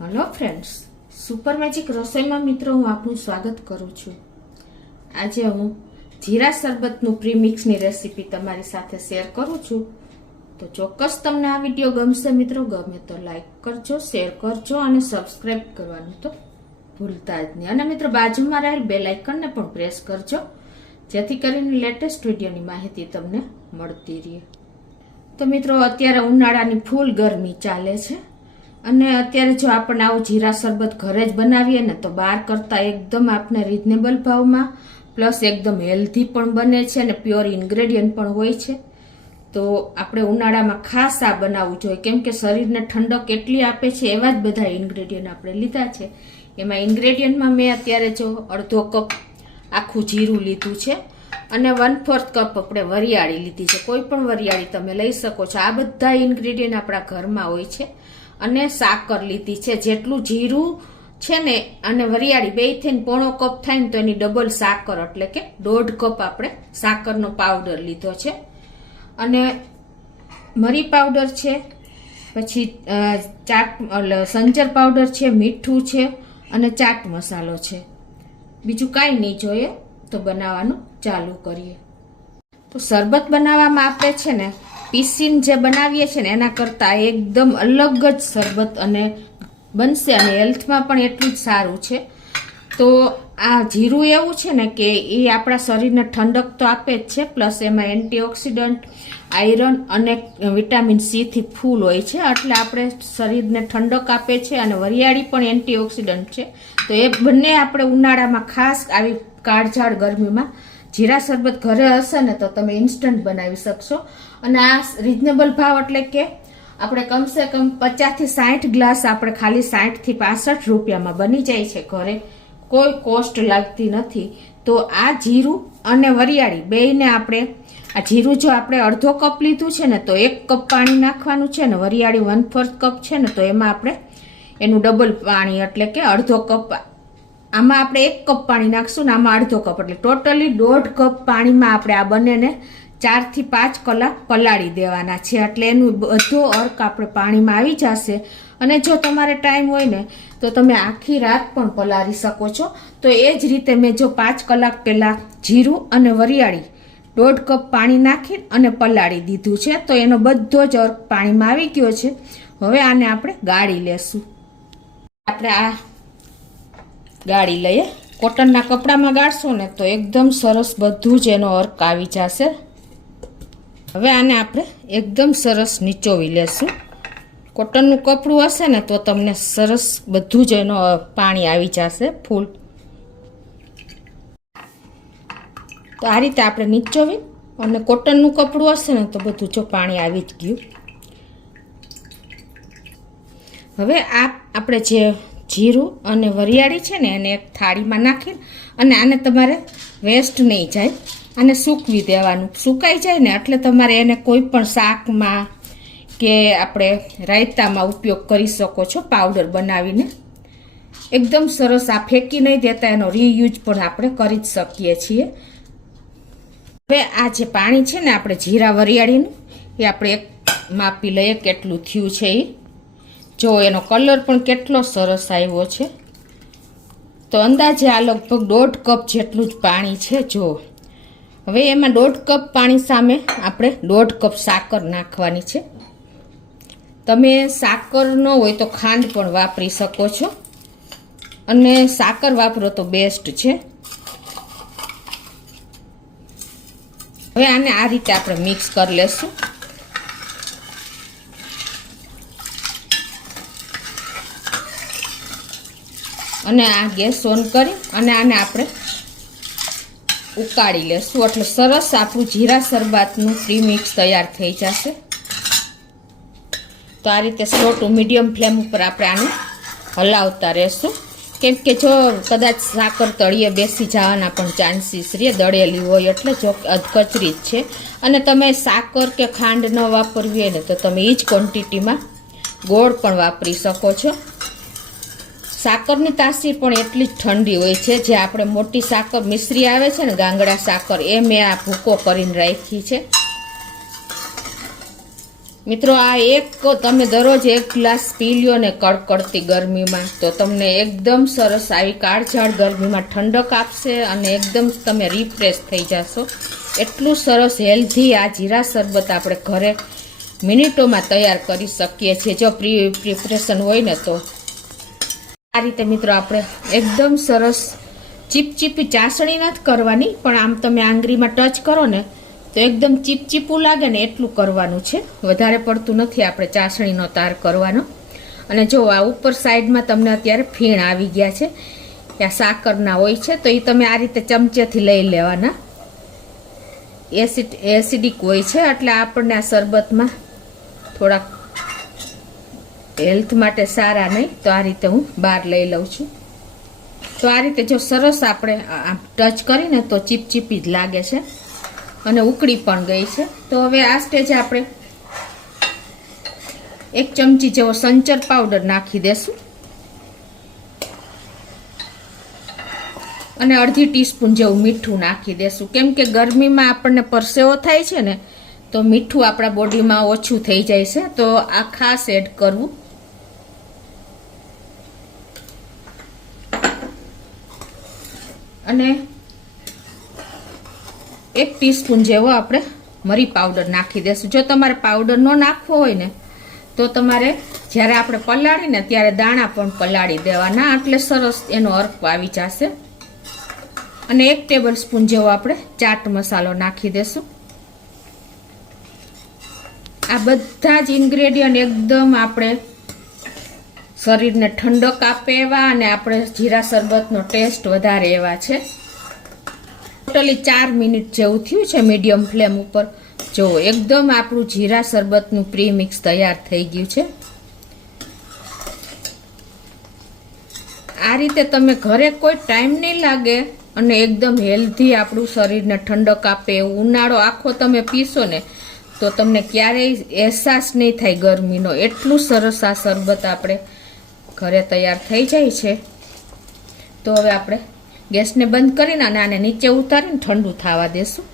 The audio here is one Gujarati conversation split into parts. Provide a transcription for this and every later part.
હેલો ફ્રેન્ડ્સ, સુપર મેજિક રસોઈમાં મિત્રો હું આપનું સ્વાગત કરું છું। આજે હું જીરા શરબતનું પ્રીમિક્સની રેસીપી તમારી સાથે શેર કરું છું। તો ચોક્કસ તમને આ વિડીયો ગમશે મિત્રો। ગમે તો લાઈક કરજો, શેર કરજો અને સબસ્ક્રાઇબ કરવાનું તો ભૂલતા જ નહીં। અને મિત્રો બાજુમાં રહેલ બેલ આઇકનને પણ પ્રેસ કરજો, જેથી કરીને લેટેસ્ટ વિડીયોની માહિતી તમને મળતી રહે। તો મિત્રો અત્યારે ઉનાળાની ફૂલ ગરમી ચાલે છે અને અત્યારે જો આપણે આવું જીરા શરબત ઘરે જ બનાવીએ ને તો બહાર કરતા એકદમ આપણે રીઝનેબલ ભાવમાં પ્લસ એકદમ હેલ્ધી પણ બને છે અને પ્યોર ઇન્ગ્રેડિયન્ટ પણ હોય છે। તો આપણે ઉનાળામાં ખાસ આ બનાવવું જોઈએ, કેમ કે શરીરને ઠંડક એટલી આપે છે। એવા જ બધા ઇન્ગ્રેડિયન્ટ આપણે લીધા છે। એમાં ઇન્ગ્રેડિયન્ટમાં મેં અત્યારે જો અડધો કપ આખું જીરું લીધું છે અને 1/4 કપ આપણે વરિયાળી લીધી છે। કોઈ પણ વરિયાળી તમે લઈ શકો છો। આ બધા ઇન્ગ્રેડિયન્ટ આપણા ઘરમાં હોય છે। અને સાકર લીધી છે, જેટલું જીરું છે ને અને વરિયાળી બે થઈને પોણો કપ થાય ને તો એની ડબલ સાકર એટલે કે 1.5 કપ આપણે સાકરનો પાવડર લીધો છે। અને મરી પાવડર છે, પછી ચાટ સંચર પાવડર છે, મીઠું છે અને ચાટ મસાલો છે। બીજું કાંઈ નહીં જોઈએ તો બનાવવાનું ચાલુ કરીએ। તો શરબત બનાવવામાં આપણે છે ને પીસીને જે બનાવીએ છીએ ને એના કરતાં એકદમ અલગ જ શરબત અને બનશે અને હેલ્થમાં પણ એટલું જ સારું છે। તો આ જીરું એવું છે ને કે એ આપણા શરીરને ઠંડક તો આપે જ છે, પ્લસ એમાં એન્ટીઓક્સિડન્ટ, આયરન અને વિટામિન સી થી ફૂલ હોય છે, એટલે આપણે શરીરને ઠંડક આપે છે। અને વરિયાળી પણ એન્ટીઓક્સિડન્ટ છે। તો એ બંને આપણે ઉનાળામાં ખાસ આવી કાળઝાળ ગરમીમાં જીરા શરબત ઘરે હશે ને તો તમે ઇન્સ્ટન્ટ બનાવી શકશો। અને આ રીઝનેબલ ભાવ એટલે કે આપણે કમસે કમ 50 થી 60 ગ્લાસ આપણે ખાલી 60 થી 65 રૂપિયામાં બની જાય છે ઘરે, કોઈ કોસ્ટ લાગતી નથી। તો આ જીરું અને વરિયાળી બેયને આપણે આ જીરું જો આપણે અડધો કપ લીધું છે ને તો 1 કપ પાણી નાખવાનું છે, ને વરિયાળી 1/4 કપ છે ને તો એમાં આપણે એનું ડબલ પાણી એટલે કે અડધો કપ, આમાં આપણે 1 કપ પાણી નાખશું ને આમાં અડધો કપ, એટલે ટોટલી 1.5 કપ પાણીમાં આપણે આ બંનેને 4 થી 5 કલાક પલાળી દેવાના છે। એટલે એનું બધો અર્ક આપણે પાણીમાં આવી જશે। અને જો તમારે ટાઈમ હોય ને તો તમે આખી રાત પણ પલાળી શકો છો। તો એ જ રીતે મેં જો 5 કલાક પહેલા જીરું અને વરિયાળી 1.5 કપ પાણી નાખી અને પલાળી દીધું છે। તો એનો બધો જ અર્ક પાણીમાં આવી ગયો છે। હવે આને આપણે ગાળી લેશું। આપણે આ ગાળી લઈએ। કોટનના કપડામાં ગાળશો ને તો એકદમ સરસ બધું જ એનો અર્ક આવી જશે। હવે આને આપણે એકદમ સરસ નીચોવી લેશું। કોટનનું કપડું હશે ને તો તમને સરસ બધું જ એનો પાણી આવી જશે ફૂલ। તો આ રીતે આપણે નીચોવી અને કોટનનું કપડું હશે ને તો બધું જો પાણી આવી જ ગયું। હવે આપણે જે જીરું અને વરિયાળી છે ને એને એક થાળીમાં નાખીને અને આને તમારે વેસ્ટ નહીં જાય, આને સૂકવી દેવાનું। સુકાઈ જાય ને એટલે તમારે એને કોઈ પણ શાકમાં કે આપણે રાયતામાં ઉપયોગ કરી શકો છો પાવડર બનાવીને। એકદમ સરસ, આ ફેંકી નહીં દેતા, એનો રીયુઝ પણ આપણે કરી જ શકીએ છીએ। હવે આ જે પાણી છે ને આપણે જીરા વરિયાળીનું એ આપણે એક માપી લઈએ કેટલું થયું છે એ। જો એનો કલર પણ કેટલો સરસ આવ્યો છે। તો અંદાજે આ લગભગ 1.5 કપ જેટલું જ પાણી છે। જો હવે એમાં 1.5 કપ પાણી સામે આપણે 1.5 કપ સાકર નાખવાની છે। તમે સાકર ન હોય તો ખાંડ પણ વાપરી શકો છો, અને સાકર વાપરો તો બેસ્ટ છે। હવે આને આ રીતે આપણે મિક્સ કરી લેશું। અને આ ગેસ ઓન કરી અને આને આપણે ઉકાળી લેશું, એટલે સરસ આપણું જીરા શરબતનું પ્રીમિક્સ તૈયાર થઈ જશે। તો આ રીતે સ્લો ટુ મીડિયમ ફ્લેમ ઉપર આપણે આને હલાવતા રહેશું, કેમ કે જો કદાચ સાકર તળિયે બેસી જવાના પણ ચાન્સીસ રહે, દળેલી હોય એટલે જો અધકચરી જ છે। અને તમે સાકર કે ખાંડ ન વાપરવી હોય ને તો તમે એ જ ક્વોન્ટિટીમાં ગોળ પણ વાપરી શકો છો। સાકરની તાસીર પણ એટલી જ ઠંડી હોય છે। જે આપણે મોટી સાકર મિશ્રી આવે છે ને ગાંગડા સાકર, એ મેં આ ભૂકો કરીને રાખી છે। મિત્રો આ તમે દરરોજ 1 ગ્લાસ પી લ્યો ને કડકડતી ગરમીમાં તો તમને એકદમ સરસ આવી કાળઝાળ ગરમીમાં ઠંડક આપશે અને એકદમ તમે રિફ્રેશ થઈ જશો. એટલું સરસ હેલ્ધી આ જીરા શરબત આપણે ઘરે મિનિટોમાં તૈયાર કરી શકીએ છીએ જો પ્રિપરેશન હોય ને તો. આ રીતે મિત્રો આપણે એકદમ સરસ ચીપચીપી ચાસણી નથી કરવાની, પણ આમ તમે આંગળીમાં ટચ કરો ને તો એકદમ ચીપચીપું લાગે ને એટલું કરવાનું છે. વધારે પડતું નથી આપણે ચાસણીનો તાર કરવાનો. અને જો આ ઉપર સાઈડમાં તમને અત્યારે ફીણ આવી ગયા છે, ત્યાં સાકરના હોય છે, તો એ તમે આ રીતે ચમચેથી લઈ લેવાના. એસિડિક હોય છે એટલે આપણને આ શરબતમાં થોડાક હેલ્થ માટે સારા નહીં, તો આ રીતે હું બહાર લઈ લઉં છું. તો આ રીતે જો સરસ આપણે ટચ કરીને તો ચીપચીપી જ લાગે છે અને ઉકળી પણ ગઈ છે. તો હવે આ સ્ટેજે આપણે 1 ચમચી જેવો સંચર પાવડર નાખી દેશું અને અડધી ટીસ્પૂન જેવું મીઠું નાખી દેશું. કેમ કે ગરમીમાં આપણને પરસેવો થાય છે ને, તો મીઠું આપણા બોડીમાં ઓછું થઈ જાય છે, તો આ ખાસ એડ કરવું. અને 1 ટીસ્પૂન જેવો આપણે મરી પાવડર નાખી દેશું. જો તમારે પાવડર ન નાખવો હોય ને તો તમારે જ્યારે આપણે પલાળીને ત્યારે દાણા પણ પલાળી દેવાના, એટલે સરસ એનો અર્ક આવી જશે. અને 1 ટેબલ સ્પૂન જેવો આપણે ચાટ મસાલો નાખી દેશું. આ બધા જ ઇન્ગ્રેડિયન્ટ એકદમ આપણે શરીરને ઠંડક આપે એવા અને આપણે જીરા શરબતનો ટેસ્ટ વધારે એવા છે. ટોટલી 4 મિનિટ જેવું થયું છે મીડિયમ ફ્લેમ ઉપર. જો એકદમ આપણું જીરા શરબતનું પ્રીમિક્સ તૈયાર થઈ ગયું છે. આ રીતે તમે ઘરે કોઈ ટાઈમ નહીં લાગે અને એકદમ હેલ્ધી આપણું શરીરને ઠંડક આપે એવું ઉનાળો આખો તમે પીશો ને તો તમને ક્યારેય અહેસાસ નહીં થાય ગરમીનો. એટલું સરસ આ શરબત આપણે ઘરે તૈયાર થઈ જાય છે. તો હવે આપણે ગેસને બંધ કરીને અને આને નીચે ઉતારીને ઠંડુ થવા દેશું.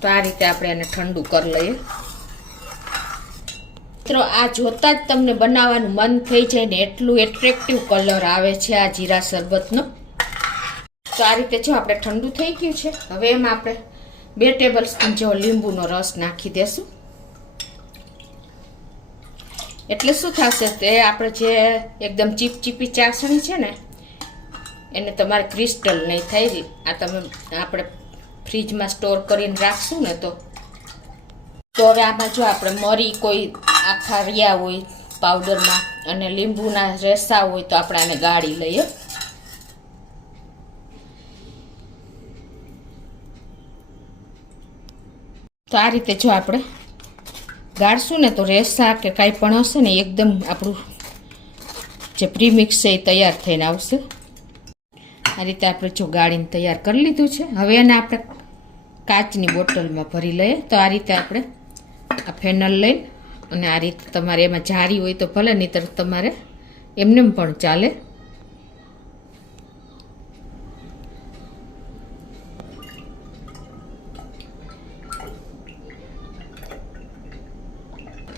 તો આ રીતે આપણે આને ઠંડુ કરી લઈએ. મિત્રો આ જોતા જ તમને બનાવવાનું મન થઈ જાય ને એટલું એટ્રેક્ટિવ કલર આવે છે આ જીરા શરબતનો. તો આ રીતે જો આપણે ઠંડુ થઈ ગયું છે. હવે એમાં આપણે 2 ટેબલ સ્પૂન જેવો લીંબુનો રસ નાખી દેશું. એટલે શું થશે, તે આપણે જે એકદમ ચીપચીપી ચાસણી છે ને એને તમારે ક્રિસ્ટલ નહીં થાય. આ તમે આપણે ફ્રીજમાં સ્ટોર કરીને રાખશું ને તો હવે આમાં જો આપણે મરી કોઈ આખા રહ્યા હોય પાવડરમાં અને લીંબુના રેસા હોય તો આપણે આને ગાળી લઈએ. તો આ રીતે જો આપણે ગાળશું ને તો રેસા કે કાંઈ પણ હશે ને એકદમ આપણું જે પ્રીમિક્સ છે એ તૈયાર થઈને આવશે. આ રીતે આપણે જો ગાળીને તૈયાર કરી લીધું છે. હવે એને આપણે કાચની બોટલમાં ભરી લઈએ. તો આ રીતે આપણે આ ફેનલ લઈને અને આ રીતે તમારે એમાં જારી હોય તો ભલે, નહીંતર તમારે એમને પણ ચાલે.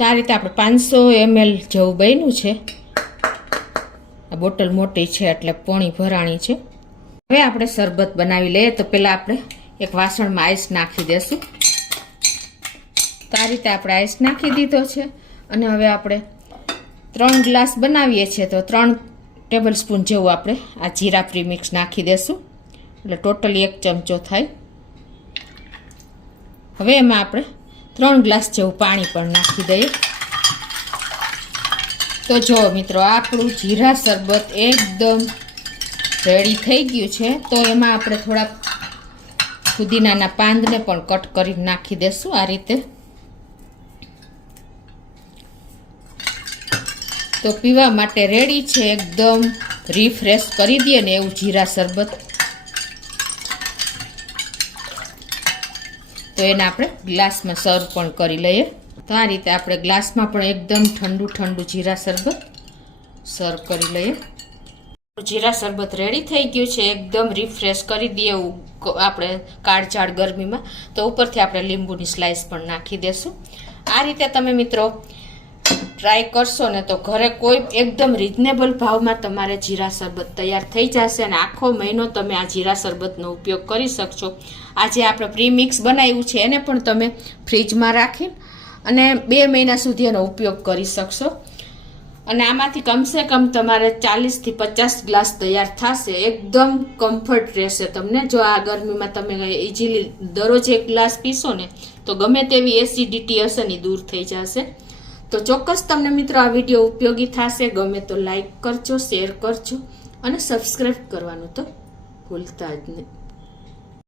તો આ રીતે આપણે 500 ml જેવું બન્યું છે. આ બોટલ મોટી છે એટલે પોણી ભરાણી છે. હવે આપણે શરબત બનાવી લઈએ. તો પહેલાં આપણે એક વાસણમાં આઈસ નાખી દેશું. તો આ રીતે આપણે આઈસ નાખી દીધો છે. અને હવે આપણે 3 ગ્લાસ બનાવીએ છીએ તો 3 ટેબલ સ્પૂન જેવું આપણે આ જીરા પ્રીમિક્સ નાખી દેશું, એટલે ટોટલી 1 ચમચો થાય. હવે એમાં આપણે 3 ગ્લાસ જેવું પાણી પણ નાખી દઈએ. તો જો મિત્રો આપણું જીરા શરબત એકદમ રેડી થઈ ગયું છે. તો એમાં આપણે થોડાક ફુદીનાના પાંદને પણ કટ કરી નાખી દેશું આ રીતે. તો પીવા માટે રેડી છે. એકદમ રિફ્રેશ કરી દે ને એવું જીરા શરબત. તો એને આપણે ગ્લાસમાં સર્વ પણ કરી લઈએ. તો આ રીતે આપણે ગ્લાસમાં પણ એકદમ ઠંડુ ઠંડુ જીરા શરબત સર્વ કરી લઈએ. જીરા શરબત રેડી થઈ ગયું છે, એકદમ રિફ્રેશ કરી દઈએ એવું આપણે કાળઝાળ ગરમીમાં. તો ઉપરથી આપણે લીંબુની સ્લાઇસ પણ નાખી દેશું. આ રીતે તમે મિત્રો ટ્રાય કરશો ને તો ઘરે કોઈ એકદમ રિઝનેબલ ભાવમાં તમારે જીરા શરબત તૈયાર થઈ જશે અને આખો મહિનો તમે આ જીરા શરબતનો ઉપયોગ કરી શકશો. આજે આપણે પ્રીમિક્સ બનાવ્યું છે એને પણ તમે ફ્રીજમાં રાખી અને 2 મહિના સુધી એનો ઉપયોગ કરી શકશો. અને આમાંથી કમસે કમ તમારે 40 થી 50 ગ્લાસ તૈયાર થશે. એકદમ કમ્ફર્ટ રહેશે તમને. જો આ ગરમીમાં તમે ઇઝીલી દરરોજ 1 ગ્લાસ પીશો ને તો ગમે તેવી એસિડિટી હશે ને દૂર થઈ જશે. તો ચોક્કસ તમને મિત્રો આ વિડીયો ઉપયોગી થશે. ગમે તો લાઈક કરજો, શેર કરજો અને સબસ્ક્રાઈબ કરવાનું તો ભૂલતા જ નહીં.